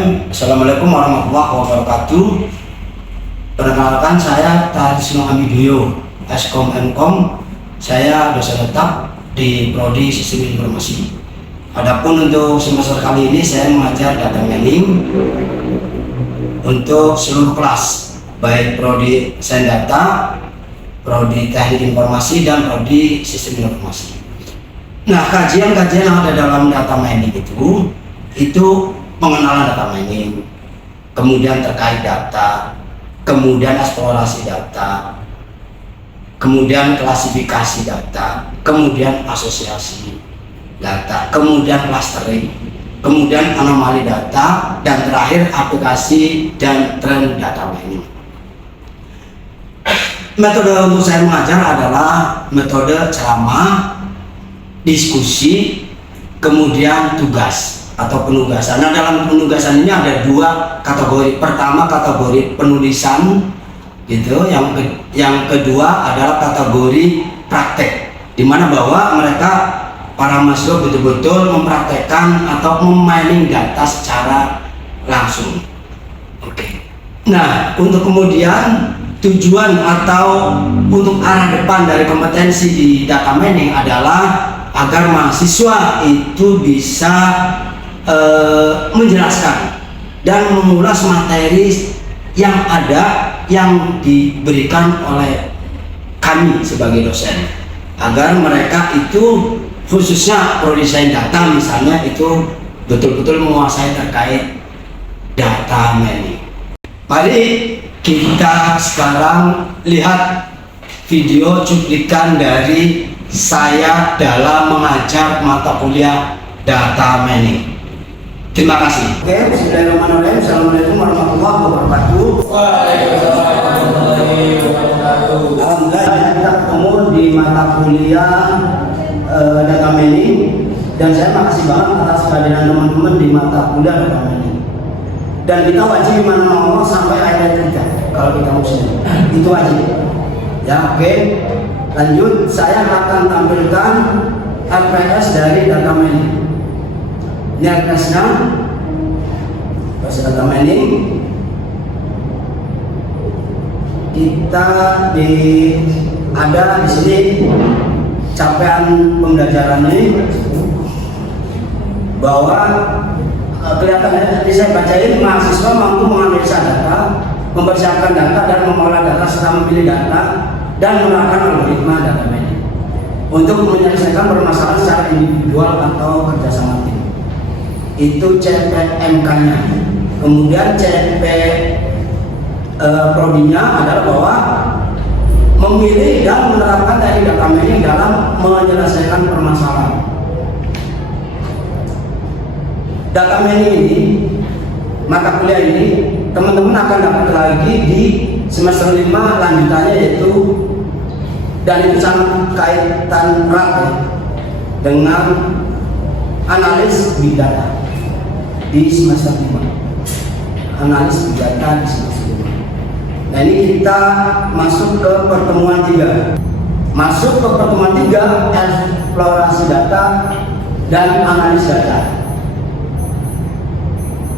Bismillahirrahmanirrahim. Assalamualaikum warahmatullahi wabarakatuh. Perkenalkan, saya Tarisno Hamidoyo, Eskom Mkom. Saya dosen tetap di Prodi Sistem Informasi. Adapun untuk semester kali ini saya mengajar data mining untuk seluruh kelas, baik Prodi Sains Data, Prodi Teknik Informasi, dan Prodi Sistem Informasi. Nah, kajian-kajian yang ada dalam data mining itu pengenalan data mining, kemudian terkait data, kemudian eksplorasi data, kemudian klasifikasi data, kemudian asosiasi data, kemudian clustering, kemudian anomali data, dan terakhir aplikasi dan tren data mining. Metode untuk saya mengajar adalah metode ceramah, diskusi, kemudian tugas atau penugasan. Nah, dalam penugasan ini ada dua kategori. Pertama, kategori penulisan gitu, yang kedua adalah kategori praktek, di mana bahwa mereka para mahasiswa betul-betul mempraktekkan atau memining data secara langsung. Oke. Nah, untuk kemudian tujuan atau untuk arah depan dari kompetensi di data mining adalah agar mahasiswa itu bisa menjelaskan dan mengulas materi yang ada yang diberikan oleh kami sebagai dosen, agar mereka itu khususnya prodi sains data misalnya itu betul-betul menguasai terkait data mining. Mari kita sekarang lihat video cuplikan dari saya dalam mengajar mata kuliah data mining. Terima kasih. Oke, bismillahirrahmanirrahim. Assalamualaikum warahmatullahi wabarakatuh. Alhamdulillah, kita ketemu di mata kuliah data mining, dan saya makasih banget atas kehadiran teman-teman di mata kuliah data mining. Dan kita wajib mana ngomong sampai ayat 3 kalau kita muslim. Itu wajib. Ya, oke. Lanjut, saya akan tampilkan RPS dari data mining. Ini RPS-nya, data mining. Kita ada di sini capaian pembelajaran ini, bahwa kelihatannya tadi saya bacain, mahasiswa mampu menganalisa data, mempersiapkan data dan mengolah data serta memilih data dan menerapkan algoritma data mining untuk menyelesaikan permasalahan secara individual atau kerjasama tim. Itu CPMK-nya. Kemudian CP prodinya adalah bahwa memilih dan menerapkan teknik data mining dalam menyelesaikan permasalahan. Data mining ini, mata kuliah ini, teman-teman akan dapat lagi di semester 5 lanjutannya, yaitu, dan itu sangat kaitan erat dengan analis big data di semester 5. Analis big data di semester 5. Nah, ini kita masuk ke pertemuan 3. Masuk ke pertemuan 3, eksplorasi data dan analis data.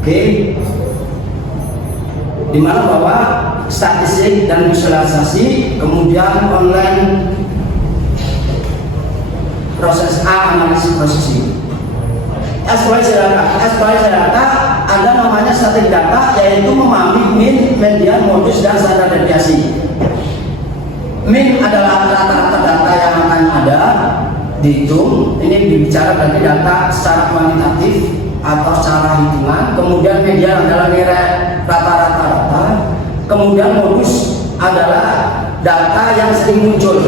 Oke. Di mana bahwa statistik dan visualisasi, kemudian online proses A, analisis prosesing. Eksplorasi data ada namanya static data, yaitu memahami mean, median, modus, dan standar deviasi. Mean adalah rata-rata data yang akan ada dihitung. Ini berbicara berarti data secara kuantitatif atau secara hitungan. Kemudian median adalah nilai rata-rata data. Kemudian modus adalah data yang sering muncul.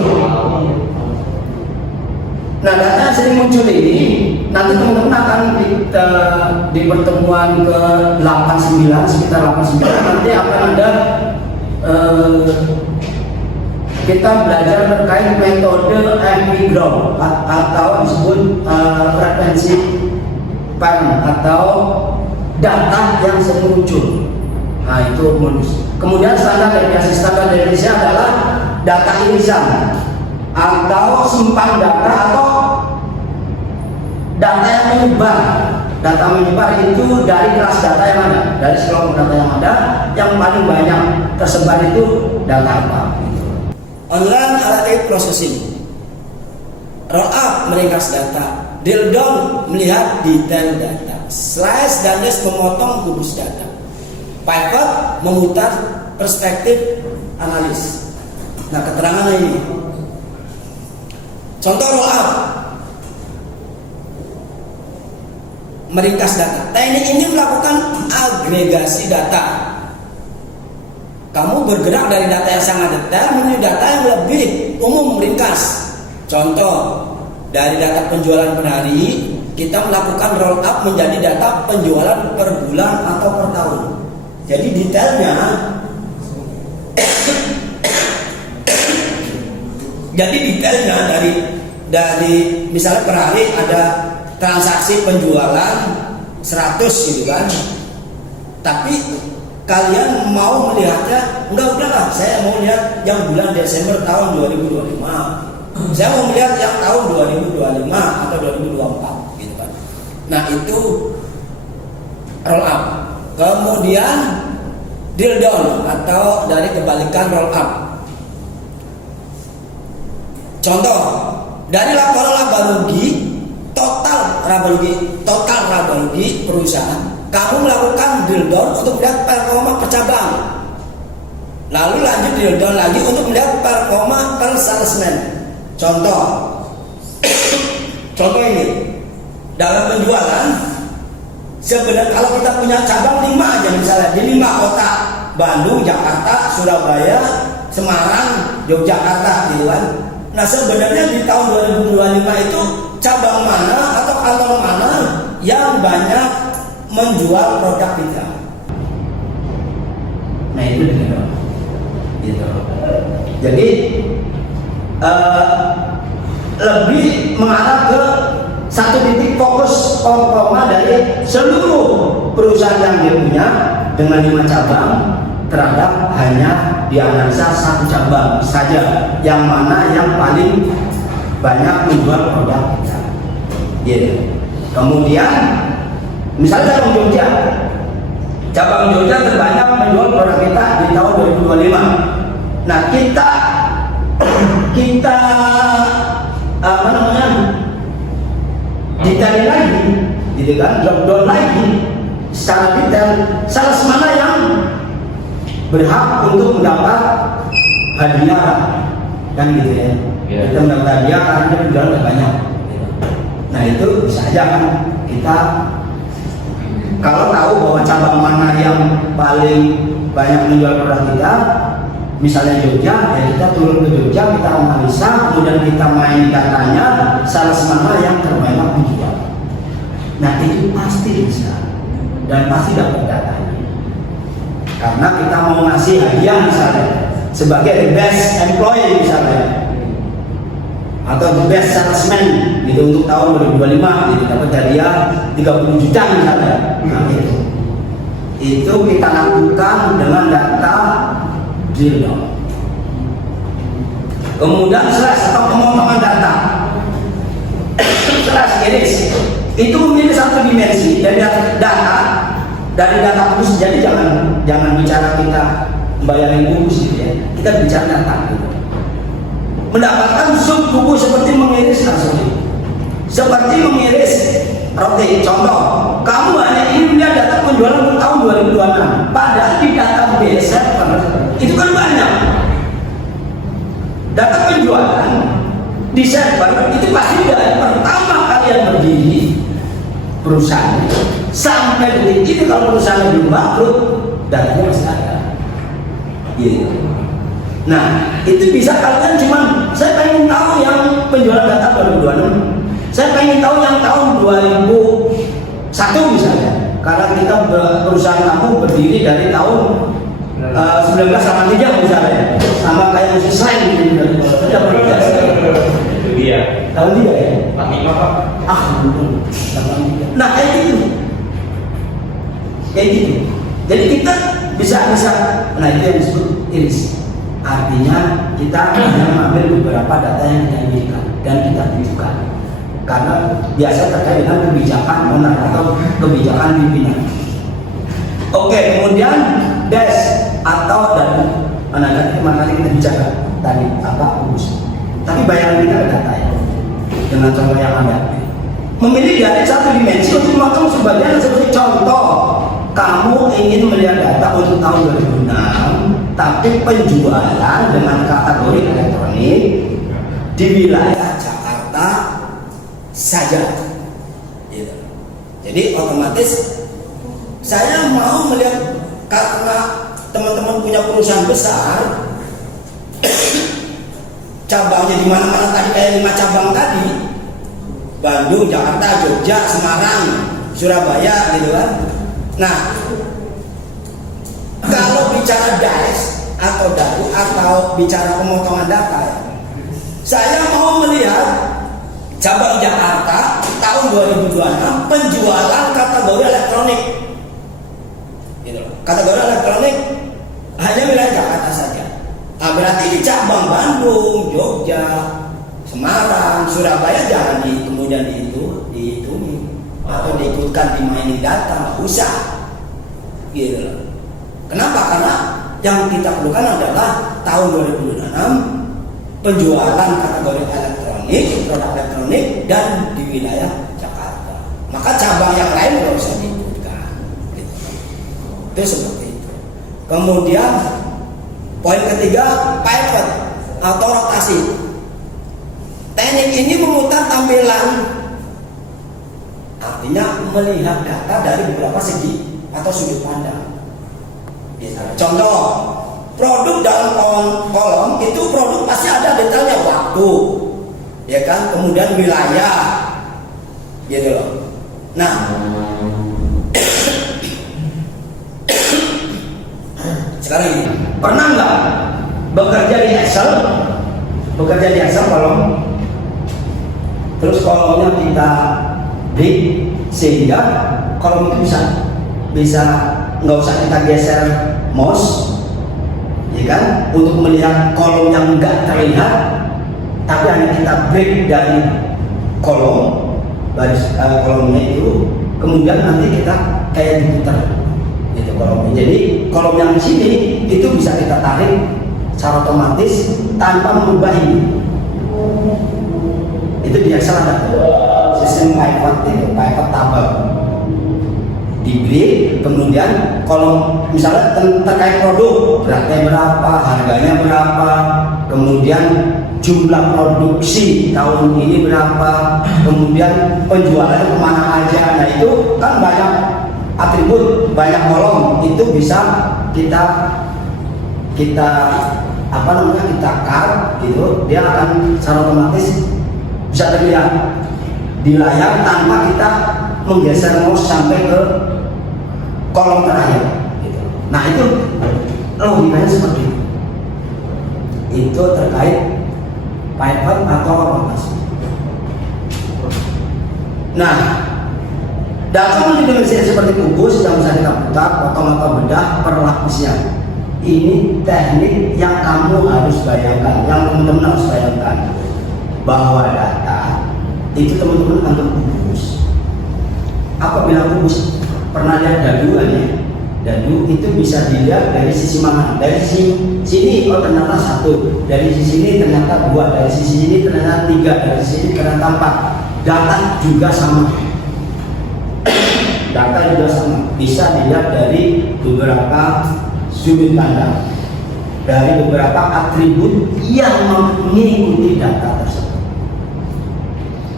Nah, data yang sering muncul ini nanti teman-teman akan di pertemuan ke 89, sekitar 89 nanti akan ada kita belajar terkait metode MPGROW atau disebut frekuensi pattern atau data yang sering muncul. Nah, itu modus. Kemudian standar deviasi adalah data irisan atau simpan data atau data yang menyebar data menyebar itu dari kelas data yang ada, dari sekelompok data yang ada, yang paling banyak tersebar itu data apa? Online Analytic Processing, roll up meringkas data, drill down melihat detail data, slice dan dash memotong kubus data, pivot memutar perspektif analis. Nah, keterangannya ini. Contoh roll up, meringkas data. Teknik ini melakukan agregasi data. Kamu bergerak dari data yang sangat detail menuju data yang lebih umum, meringkas. Contoh, dari data penjualan per hari, kita melakukan roll up menjadi data penjualan per bulan atau per tahun. Jadi detailnya, dari misalnya per hari ada transaksi penjualan 100 gitu kan. Tapi kalian mau melihatnya, udahlah saya mau lihat yang bulan Desember tahun 2025. Saya mau melihat yang tahun 2025 atau 2024 gitu kan. Nah, itu roll up. Kemudian drill down atau dari kebalikan roll up. Contoh, dari laporan laba rugi, total laba rugi perusahaan, kamu melakukan drill down untuk melihat performa per cabang. Lalu lanjut drill down lagi untuk melihat performa per salesman. Contoh ini, dalam penjualan, sebenarnya kalau kita punya cabang 5 aja misalnya, di 5 kota, Bandung, Jakarta, Surabaya, Semarang, Yogyakarta gitu kan. Nah, sebenarnya di tahun 2025 itu cabang mana atau kantor mana yang banyak menjual produk kita. Nah, itu gitu. Jadi lebih mengarah ke satu titik fokus performa dari seluruh perusahaan yang dia punya dengan 5 cabang terhadap hanya dianalisa 1 cabang saja, yang mana yang paling banyak menjual produk kita. Gitu. Kemudian misalnya cabang Jogja terbanyak menjual produk kita di tahun 2025. Nah, kita detail lagi, gitu kan, drop down lagi secara detail, salah mana yang berhak untuk mendapat hadiah, kan gitu ya. Kita mendapat hadiah karena kita jual banyak. Nah, itu bisa aja kan kita kalau tahu bahwa cabang mana yang paling banyak menjual produk kita, misalnya Jogja, ya kita turun ke Jogja, kita analisa, kemudian kita main datanya, salah mana yang terbanyak menjual. Nah, itu pasti bisa dan pasti dapat datanya. Karena kita mau ngasih hadiah misalnya sebagai the best employee misalnya, atau the best salesman gitu untuk tahun 2025 gitu, dapat hadiah 30 juta misalnya. Nah, itu kita lakukan dengan data drill down. Kemudian slash atau pemotongan data. Slash iris itu memiliki satu dimensi dari data khusus. Jadi jangan bicara kita membayar khusus gitu ya. Kita bicara data gitu. Mendapatkan sub buku seperti mengiris asli, seperti mengiris roti. Contoh, kamu hanya ingin melihat data penjualan untuk tahun 2026, padahal di database server itu kan banyak data penjualan di server. Itu pasti dari pertama kalian berdiri perusahaan sampai detik ini, kalau perusahaan belum bangkrut, datanya masih ada. Gitu. Nah, itu bisa kalian cuman saya pengen tahu yang penjualan data 2026, saya pengen tahu yang tahun 2001 misalnya, karena kita perusahaan kamu berdiri dari tahun 1983 misalnya, sama kayak musik selain gitu. Sudah berbeda. Itu dia. Tahun dia ya? 45 Pak. Nah, kayak gitu. Jadi kita bisa. Nah, itu yang disebut iris. Artinya kita hanya mengambil beberapa data yang kita inginkan dan kita tunjukkan. karena biasa terkait dengan kebijakan owner atau kebijakan pimpinan. Oke, kemudian dash atau dan mana kali kita bicara tadi apa kubus. Tapi bayangan kita data ya dengan contoh yang ada. Memilih dari satu dimensi untuk memotong sebagian seperti contoh kamu ingin melihat data untuk tahun 2006 tapi penjualan dengan kategori elektronik di wilayah Jakarta saja gitu. Jadi otomatis saya mau melihat karena teman-teman punya perusahaan besar cabangnya di mana-mana tadi kayak 5 cabang tadi, Bandung, Jakarta, Jogja, Semarang, Surabaya gitu kan. Nah, kalau bicara DAS atau DARU atau bicara pemotongan data, saya mau melihat cabang Jakarta tahun 2026 penjualan kategori elektronik gitu. Kategori elektronik hanya wilayah Jakarta saja. Nah, berarti di cabang Bandung, Jogja, Semarang, Surabaya jangan kemudian dihitungi atau diikutkan di mining data, nggak usah gitu. Kenapa? Karena yang kita perlukan adalah tahun 2006 penjualan kategori elektronik, produk elektronik dan di wilayah Jakarta. Maka cabang yang lain nggak usah diikutkan gitu. Itu seperti itu. Kemudian poin ketiga, pivot atau rotasi. Teknik ini memutar tampilan, artinya melihat data dari beberapa segi atau sudut pandang. Contoh, produk dalam kolom itu produk pasti ada detailnya, waktu, ya kan, kemudian wilayah, gitu loh. Nah, sekarang ini pernah nggak bekerja di Excel? Bekerja di Excel kolom, terus kolomnya kita break sehingga kolom itu bisa nggak usah kita geser mouse, ya kan, untuk melihat kolom yang nggak terlihat, tapi hanya kita break dari kolom baris kolomnya itu, kemudian nanti kita kayak diputar gitu kolomnya. Jadi kolom yang di sini itu bisa kita tarik secara otomatis tanpa mengubah ini. Itu di Excel ada sistem pivot, itu pivot table. Di break, kemudian kolom misalnya terkait produk, beratnya berapa, harganya berapa, kemudian jumlah produksi tahun ini berapa, kemudian penjualannya kemana aja. Nah itu kan banyak atribut, banyak kolom, itu bisa kita apa namanya, kita cut gitu, dia akan secara otomatis bisa terlihat di layar tanpa kita menggeser mouse sampai ke kolom terakhir gitu. Nah itu logikanya seperti itu. Itu terkait pivot atau rotasi. Nah, data mendimensikan seperti kubus yang bisa kita putar, potong atau bedah per lapisnya. Ini teknik yang kamu harus bayangkan, yang teman-teman harus bayangkan, bahwa data itu teman-teman anggap kubus. Apa bilang kubus? Pernah lihat dadu kan ya? Dadu itu bisa dilihat dari sisi mana? Dari sisi sini, oh ternyata 1, dari sisi ini ternyata 2, dari sisi ini ternyata 3, dari sisi ini ternyata 4. Data juga sama. Data juga sama. Bisa dilihat dari beberapa sudut pandang, dari beberapa atribut yang mengikuti data tersebut.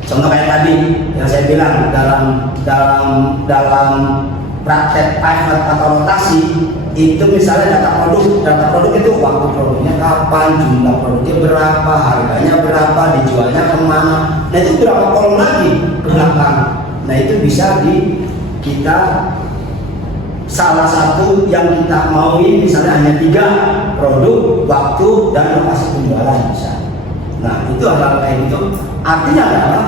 Contoh kayak tadi yang saya bilang dalam praktek pivot atau rotasi itu, misalnya data produk itu waktu produknya kapan, jumlah produknya berapa, harganya berapa, dijualnya kemana. Nah itu berapa kolom lagi ke belakang. Nah itu bisa kita salah satu yang kita mau ini misalnya hanya 3 produk, waktu, dan lokasi penjualan bisa. Nah itu hal kayak gitu. Artinya adalah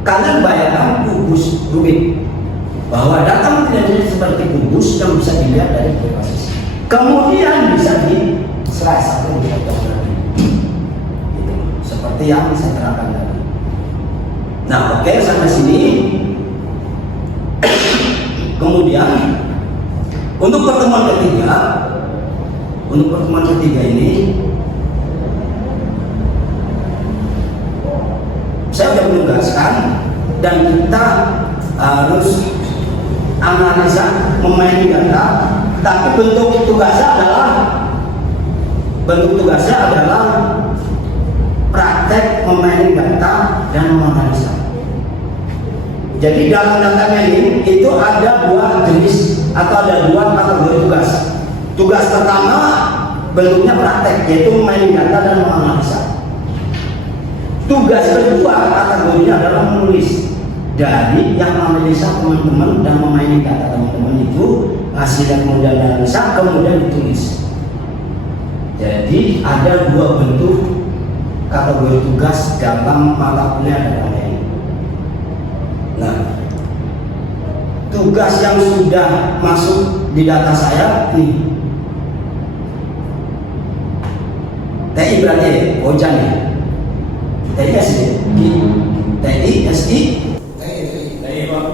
kalian bayangkan kubus Rubik, bahwa data menjadi seperti kubus yang bisa dilihat dari beberapa sisi. Kemudian bisa di slice atau dipotong lagi, gitu. Seperti yang saya terangkan tadi. Nah, oke, sampai sini. Kemudian untuk pertemuan ketiga ini saya sudah menugaskan dan kita harus analisa memainkan data, tapi bentuk tugasnya adalah praktek memainkan data dan menganalisa. Jadi dalam datanya ini itu ada dua jenis atau ada dua kategori tugas. Tugas pertama bentuknya praktek, yaitu memainkan data dan menganalisa. Tugas kedua kategorinya adalah menulis. Dari yang menganalisa teman-teman dan memainkan data teman-teman itu hasilnya kemudian dianalisa, kemudian ditulis. Jadi ada dua bentuk kategori tugas dalam mata kuliah datanya ini. Nah, tugas yang sudah masuk di data saya nih, TI berarti ya, Ojan ya, TI SI, TI SI, TI Pak.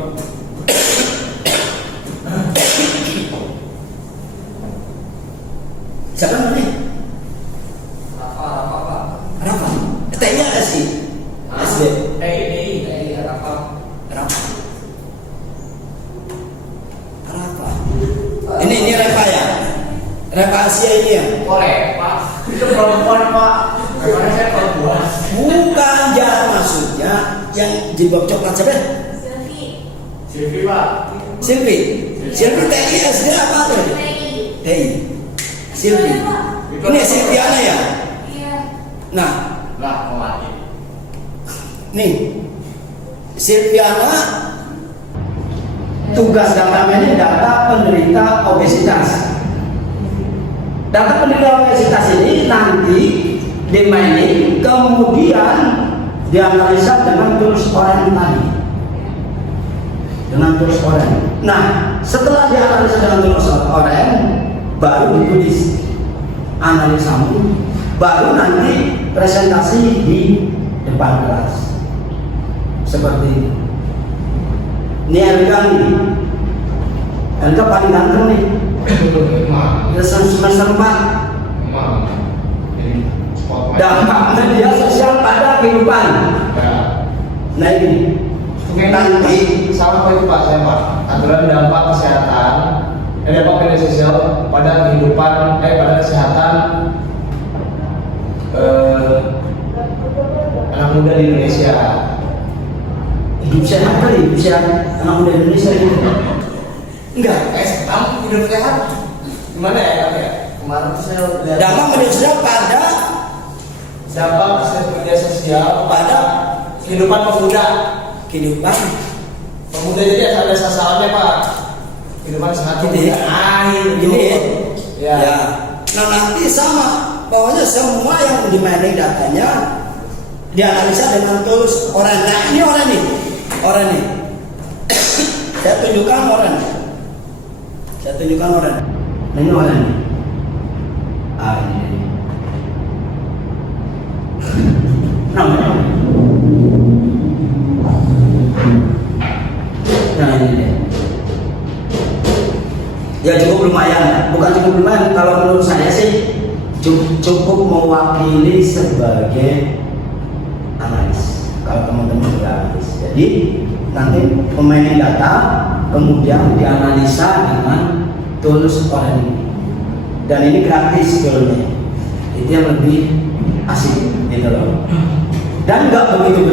Siapa namanya? Rafa. TI SI, SB. Ini Reva ya? Reva Asia ini ya? Korek, Pak. Itu perempuan, Pak. Bagaimana saya perempuan? Bukan, jangan maksudnya yang jilbab coklat siapa? Silvi, Pak. Silvi TI SD apa tuh? TI Silvi. Ini Silviana ya? Iya. Nah, Lah, mau lagi. nih Silviana tugas datanya ini data penderita obesitas. Data penderita obesitas ini nanti dimainin, kemudian dianalisa dengan tools orange tadi. Dengan tools orange. Nah, setelah dianalisa dengan tools orange, baru ditulis analisamu, baru nanti presentasi di depan kelas. Seperti ini. Ini Elga nih, Elga paling ganteng nih. Semester 4. Dampaknya dia sosial pada kehidupan. Nah ini nanti Sama Pak itu Pak, saya Pak. Aturan dampak kesehatan, dampak media sosial pada kehidupan, pada kesehatan anak muda di Indonesia. hidup sehat kali, hidup sehat anak muda Indonesia gitu. Enggak. Sekarang hidup sehat gimana ya? Kemarin saya lihat Dampak media sosial pada dampak media sosial pada kehidupan pemuda. kehidupan. Pemuda jadi ada sasarannya Pak. Kehidupan sehat Gini, gini ya. Ya. Nah nanti sama, pokoknya semua yang dimainin datanya dianalisa dengan tools orang. Nah ini orang nih. Saya tunjukkan orang. Nah ini orang nih. Ini. Namanya. Nah ini dia. Ya cukup lumayan, bukan cukup lumayan. Kalau menurut saya sih cukup mewakili sebagai analis. Kalau teman-teman sudah analis, jadi nanti pemain data kemudian dianalisa dengan tools orang ini. Dan ini gratis toolnya. Itu yang lebih asik gitu loh. Dan nggak begitu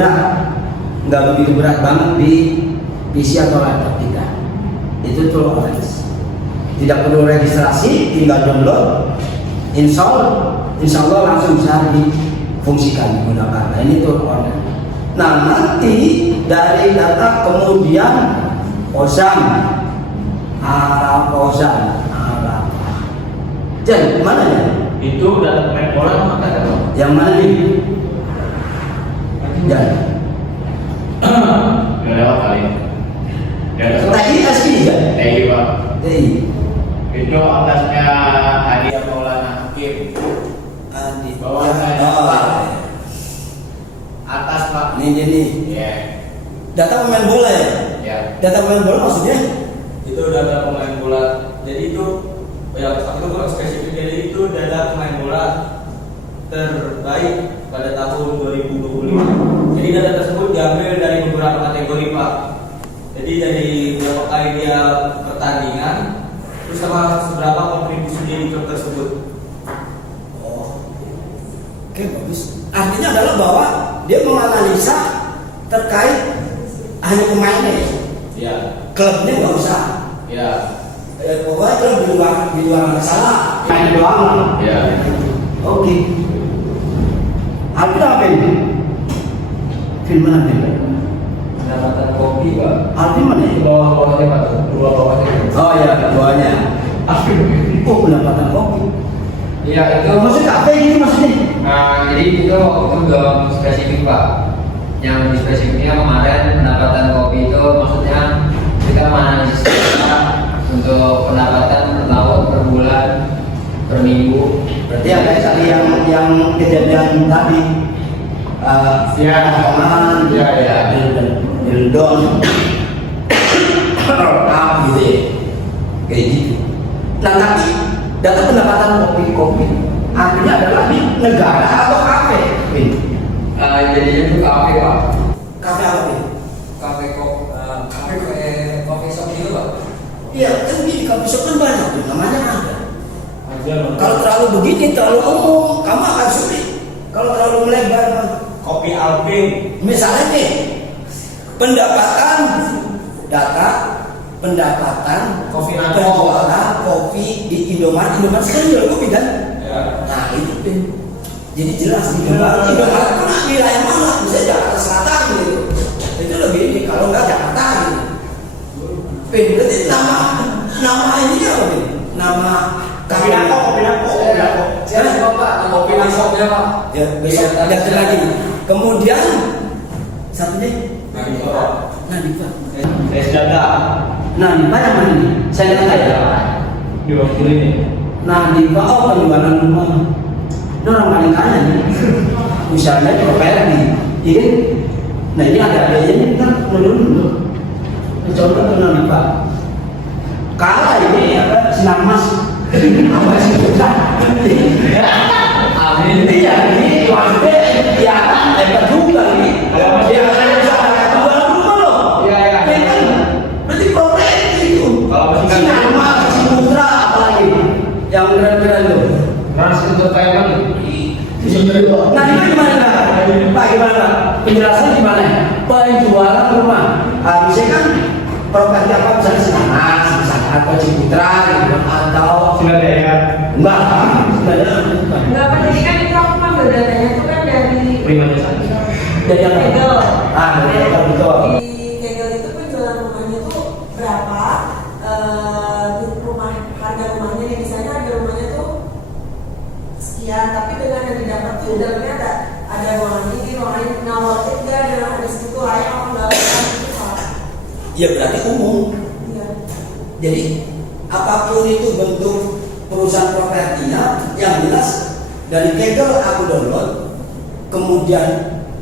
berat banget di PC atau laptop kita. Itu tool analis. Tidak perlu registrasi, tinggal download, install, insya Allah langsung bisa difungsikan digunakan. Nah ini tool online. Nah nanti dari data kemudian OSAM, Jadi mana ya? Itu data Menpora maka ada Yang mana nih? Jadi nggak lewat kali. tadi asli ya? TI Pak. TI. Itu atasnya Hadiah Maulana Hakim. Adi. Bawah saya Oh, Pak. Atas Pak. ini. Ya. Data pemain bola ya? Ya. Data pemain bola maksudnya? Itu data pemain bola. Jadi itu ya aku kurang spesifik. Jadi itu data pemain bola terbaik pada tahun 2025. Jadi data tersebut diambil dari beberapa kategori Pak. Jadi dari berapa kali dia pertandingan, terus sama seberapa kontribusi dia di klub tersebut. Oh, oke bagus. Artinya adalah bahwa dia menganalisa terkait hanya pemainnya ya? Ya. Klubnya nggak usah. Ya. Pokoknya klub di luar masalah. Main doang lah. Ya. Oke. Alvin apa ini? Film mana ini? Pendapatan kopi Pak. Alvin mana ya? Bawah-bawahnya Pak, dua bawahnya. Oh ya, bawahnya. Oh, pendapatan kopi. Iya itu Maksudnya kafe gitu maksudnya? jadi itu belum spesifik Pak. Yang di spesifiknya kemarin pendapatan kopi itu maksudnya kita menganalisis untuk pendapatan per tahun, per bulan, per minggu. Berarti ya kayak tadi yang kejadian tadi. Ya. Potongan, Ya. Dildon, up gitu ya, kayak gitu. Nah tapi data pendapatan kopi artinya adalah di negara atau kafe? Win. Jadinya itu kafe Pak. Kafe apa nih? Kafe kopi shop gitu Pak. Iya kan di kafe shop kan banyak tuh, namanya ada. Kalau terlalu begini, terlalu umum, kamu akan sulit. Kalau terlalu melebar, Kopi Alvin. misalnya nih, pendapatan Kopi Nato. penjualan kopi di Indomaret sekarang jual kopi kan? Ya. Nah itu Pin. Jadi jelas Indomaret mana wilayah mana? Misalnya Jakarta Selatan gitu. Itu lebih ini kalau nggak Jakarta gitu. Pin berarti nama ini apa Pin? Nama Kopi Nato. Saya coba Pak, kopi shopnya Pak. Ya, besok lihat lagi. Kemudian satunya Nadifa. Data. Nadifa yang mana nih? Saya lihat ya. Di waktu ini. Nadifa penjualan rumah. Ini orang paling kaya nih. Misalnya kalau kayak nih, ini, nah ini ada biayanya kita menurun dulu. Coba ke Nadifa. Kalah ini apa? Sinar Mas. Apa sih kita? Amin. Iya, ini maksudnya ya hebat juga ini. Dia bisa jualan rumah loh. Iya. Ya kan? Berarti profesi itu. Kalau masih kan- Sinarma, Ciputra, apalagi yang keren-keren itu. Trans Entertainment. Nah itu gimana Pak? Gimana? Penjelasan gimana? Penjualan rumah harusnya kan properti apa misalnya Sinarma, misalnya atau Ciputra gitu, atau Sinadaya. enggak? Enggak apa, jadi kan itu aku ngambil datanya itu kan dari Prima Desa. Jadi apa? Kegel. Dari betul. Di Kegel itu penjualan rumahnya tuh berapa, harga rumahnya nih, misalnya harga rumahnya tuh sekian, tapi dengan yang didapat tuh di dalamnya ada ruangan ini, ruangan ini, nawar tiga, dan ada situ layak apa enggak gitu Pak. Ya berarti umum. Iya. Jadi apapun itu bentuk perusahaan propertinya, yang jelas dari Kegel aku download, kemudian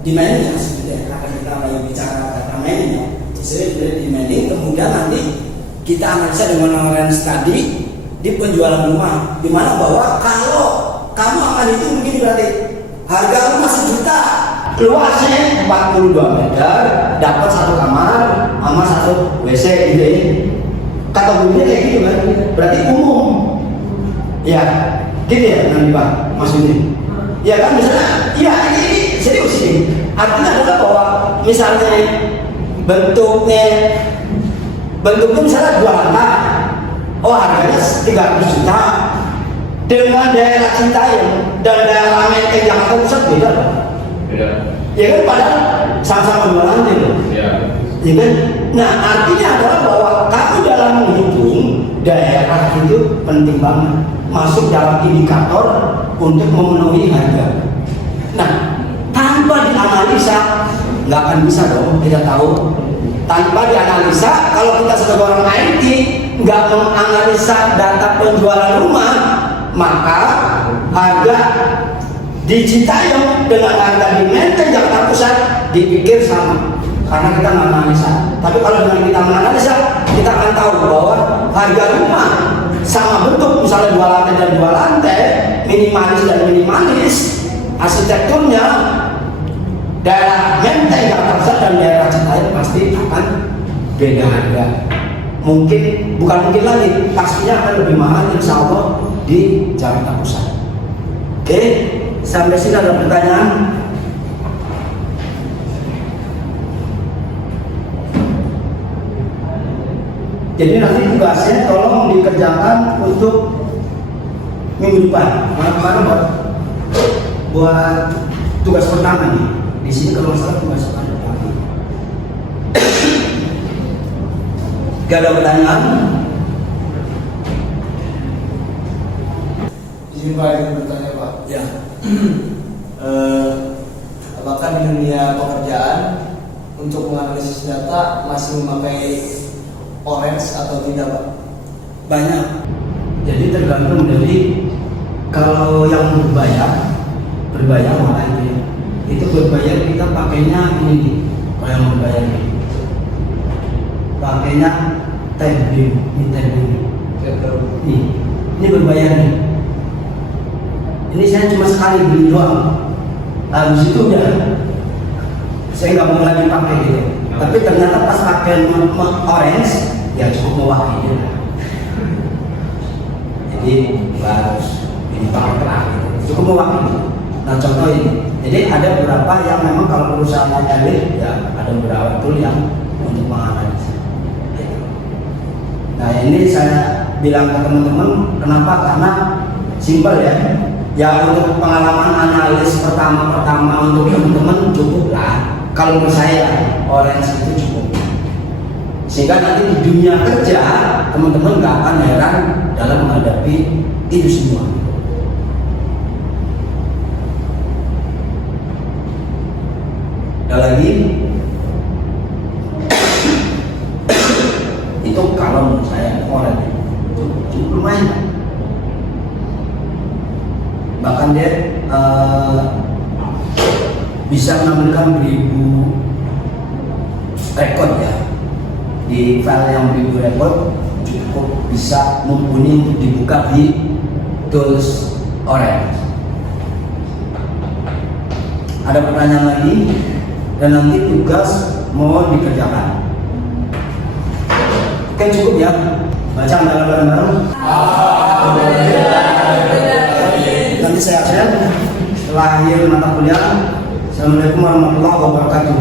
di mining ya sebetulnya akan kita mulai bicara data mining ya. Jadi di mining, kemudian nanti kita analisa dengan online study di penjualan rumah, di mana bahwa kalau kamu akan itu mungkin berarti harga rumah 1 juta, luasnya 42 meter, dapat 1 kamar sama 1 WC gitu ya. Kategorinya kayak gitu kan, berarti umum. Ya, gitu ya nanti Pak, maksudnya. Ya kan misalnya, ya ini serius ini. Artinya adalah bahwa misalnya bentuknya misalnya 2 lantai, oh harganya 300 juta. Dengan daerah Citayam dan daerah Menteng Jakarta Pusat beda Pak. Beda. Ya kan padahal sama-sama 2 lantai loh. Ya. Ya kan? Nah artinya adalah bahwa kamu dalam menghitung daerah itu penting banget, masuk dalam indikator untuk memenuhi harga. Nah tanpa dianalisa nggak akan bisa dong kita tahu. Tanpa dianalisa, kalau kita sebagai orang IT nggak menganalisa data penjualan rumah, maka harga di Citayam dengan harga di Menteng Jakarta Pusat dipikir sama. karena kita nggak menganalisa. Tapi kalau dengan kita menganalisa, kita akan tahu bahwa harga rumah sama bentuk, misalnya 2 lantai dan 2 lantai, minimalis dan minimalis, arsitekturnya, daerah Menteng Jakarta dan daerah Citayam pasti akan beda harga. Bukan mungkin lagi, pastinya akan lebih mahal insya Allah di Jakarta Pusat. Oke, sampai sini ada pertanyaan? Jadi nanti tugasnya tolong dikerjakan untuk minggu depan. Kemarin buat tugas pertama nih. Di sini kalau masalah tugas pertama. Gak ada pertanyaan? Izin Pak, ingin bertanya Pak. Ya. Apakah di dunia pekerjaan untuk menganalisis data masih memakai orange atau tidak, Pak? Banyak. Jadi tergantung dari kalau yang berbayar mana itu berbayar kita pakainya ini nih. Kalau yang berbayar ini pakainya tabling, ini berbayar nih. Ini saya cuma sekali beli doang. Habis itu udah saya nggak mau lagi pakai gitu. Tapi ternyata pas pakai orange ya cukup mewakili. Jadi harus ini pakai terang, cukup mewakili. Nah contoh ini, jadi ada beberapa yang memang kalau perusahaan elit ya ada beberapa tool yang untuk menganalisa. Nah ini saya bilang ke teman-teman, kenapa? Karena simpel ya. Ya untuk pengalaman analis pertama untuk teman-teman cukup lah. Kalau menurut saya orange itu cukup. Sehingga nanti di dunia kerja teman-teman nggak akan heran dalam menghadapi itu semua. Ada lagi? Itu kalau menurut saya orange itu cukup lumayan. Bahkan dia bisa menampilkan 1000 rekod ya, di file yang 1000 rekod cukup bisa mumpuni untuk dibuka di tools Orange. Ada pertanyaan lagi dan nanti tugas mohon dikerjakan. Oke cukup ya, baca bareng-bareng. Nanti saya absen setelah akhir mata kuliah. Assalamualaikum warahmatullahi wabarakatuh.